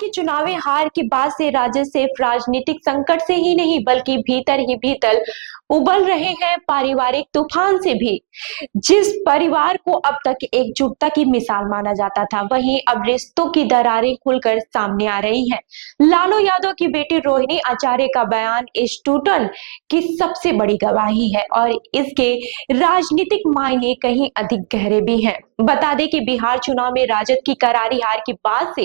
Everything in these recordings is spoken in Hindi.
की चुनावी हार के बाद से राजद सिर्फ राजनीतिक संकट से ही नहीं बल्कि भीतर ही भीतर उबल रहे हैं पारिवारिक तूफान से भी। जिस परिवार को अब तक एकजुटता की मिसाल माना जाता था, वहीं अब रिश्तों की दरारें खुलकर सामने आ रही हैं। लालू यादव की बेटी रोहिणी आचार्य का बयान इस टूटन की सबसे बड़ी गवाही है और इसके राजनीतिक मायने कहीं अधिक गहरे भी हैं। बता दें कि बिहार चुनाव में राजद की करारी हार के बाद से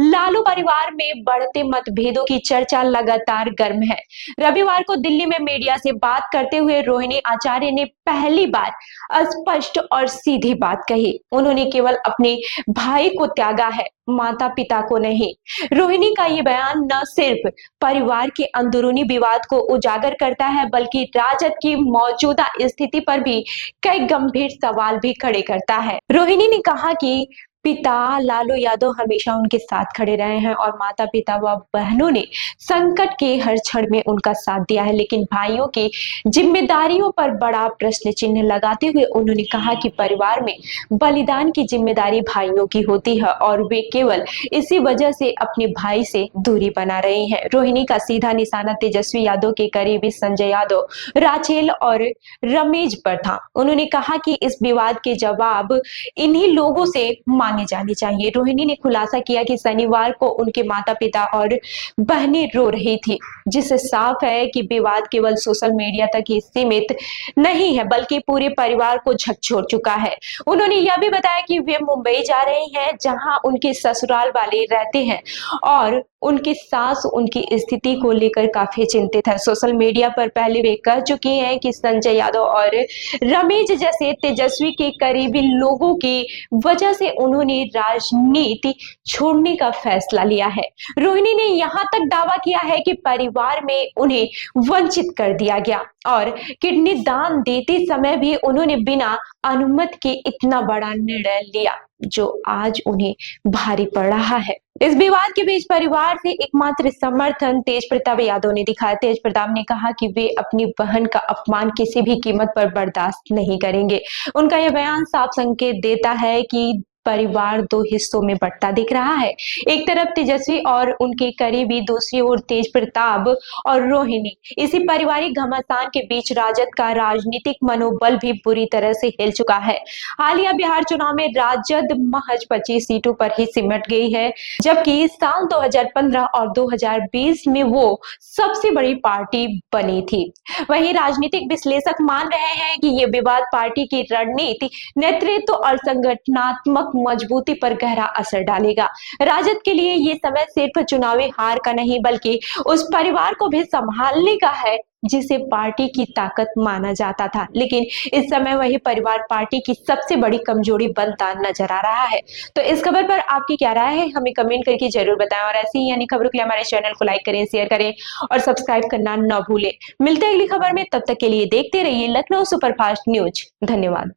लालू परिवार में बढ़ते मतभेदों की चर्चा लगातार गर्म है। रविवार को दिल्ली में मीडिया से बात करते हुए रोहिणी आचार्य ने पहली बार स्पष्ट और सीधी बात कही। उन्होंने केवल अपने भाई को त्यागा है, माता पिता को नहीं। रोहिणी का ये बयान न सिर्फ परिवार के अंदरूनी विवाद को उजागर करता है बल्कि राजद की मौजूदा स्थिति पर भी कई गंभीर सवाल भी खड़े करता है। रोहिणी ने कहा कि पिता लालू यादव हमेशा उनके साथ खड़े रहे हैं और माता पिता व बहनों ने संकट के हर क्षण में उनका साथ दिया है, लेकिन भाइयों की जिम्मेदारियों पर बड़ा प्रश्न चिन्ह लगाते हुए उन्होंने कहा कि परिवार में बलिदान की जिम्मेदारी भाइयों की होती है और वे केवल इसी वजह से अपने भाई से दूरी बना रहे हैं। रोहिणी का सीधा निशाना तेजस्वी यादव के करीबी संजय यादव, राचेल और रमेश पर था। उन्होंने कहा कि इस विवाद के जवाब इन्हीं लोगों से मांगे जाने चाहिए। रोहिणी ने खुलासा किया कि शनिवार को उनके माता पिता और बहनें रो रही थी, जिससे साफ है कि विवाद केवल सोशल मीडिया तक ही सीमित नहीं है बल्कि पूरे परिवार को झकझोर चुका है। उन्होंने यह भी बताया कि वे मुंबई जा रहे हैं जहां उनके ससुराल वाले रहते हैं और उनकी सास उनकी स्थिति को लेकर काफी चिंतित है। सोशल मीडिया पर पहले वे कह चुकी हैं कि संजय यादव और रमेश जैसे तेजस्वी के करीबी लोगों की वजह से उन्होंने राजनीति छोड़ने का फैसला लिया है। रोहिणी ने यहां तक दावा किया है कि परिवार में उन्हें वंचित कर दिया गया और किडनी दान देते समय भी उन्होंने बिना अनुमति के इतना बड़ा निर्णय लिया जो आज उन्हें भारी पड़ रहा है। इस विवाद के बीच परिवार से एकमात्र समर्थन तेज प्रताप यादव ने दिखाया। तेज प्रताप ने कहा कि वे अपनी बहन का अपमान किसी भी कीमत पर बर्दाश्त नहीं करेंगे। उनका यह बयान साफ संकेत देता है कि परिवार दो हिस्सों में बंटता दिख रहा है। एक तरफ तेजस्वी और उनके करीबी, दूसरी ओर तेज प्रताप और रोहिणी। इसी पारिवारिक घमासान के बीच राजद का राजनीतिक मनोबल भी बुरी तरह से हिल चुका है। हालिया बिहार चुनाव में राजद महज 25 सीटों पर ही सिमट गई है, जबकि साल 2015 और 2020 में वो सबसे बड़ी पार्टी बनी थी। वहीं राजनीतिक विश्लेषक मान रहे हैं कि ये विवाद पार्टी की रणनीति, नेतृत्व और संगठनात्मक मजबूती पर गहरा असर डालेगा। राजद के लिए ये समय सिर्फ चुनावी हार का नहीं बल्कि उस परिवार को भी संभालने का है जिसे पार्टी की ताकत माना जाता था, लेकिन इस समय वही परिवार पार्टी की सबसे बड़ी कमजोरी बनता नजर आ रहा है। तो इस खबर पर आपकी क्या राय है, हमें कमेंट करके जरूर बताएं और ऐसी ही यानी खबरों के लिए हमारे चैनल को लाइक करें, शेयर करें और सब्सक्राइब करना न भूलें। मिलते हैं अगली खबर में, तब तक के लिए देखते रहिए लखनऊ सुपरफास्ट न्यूज। धन्यवाद।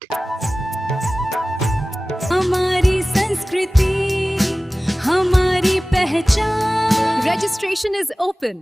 हमारी संस्कृति, हमारी पहचान। Registration is open.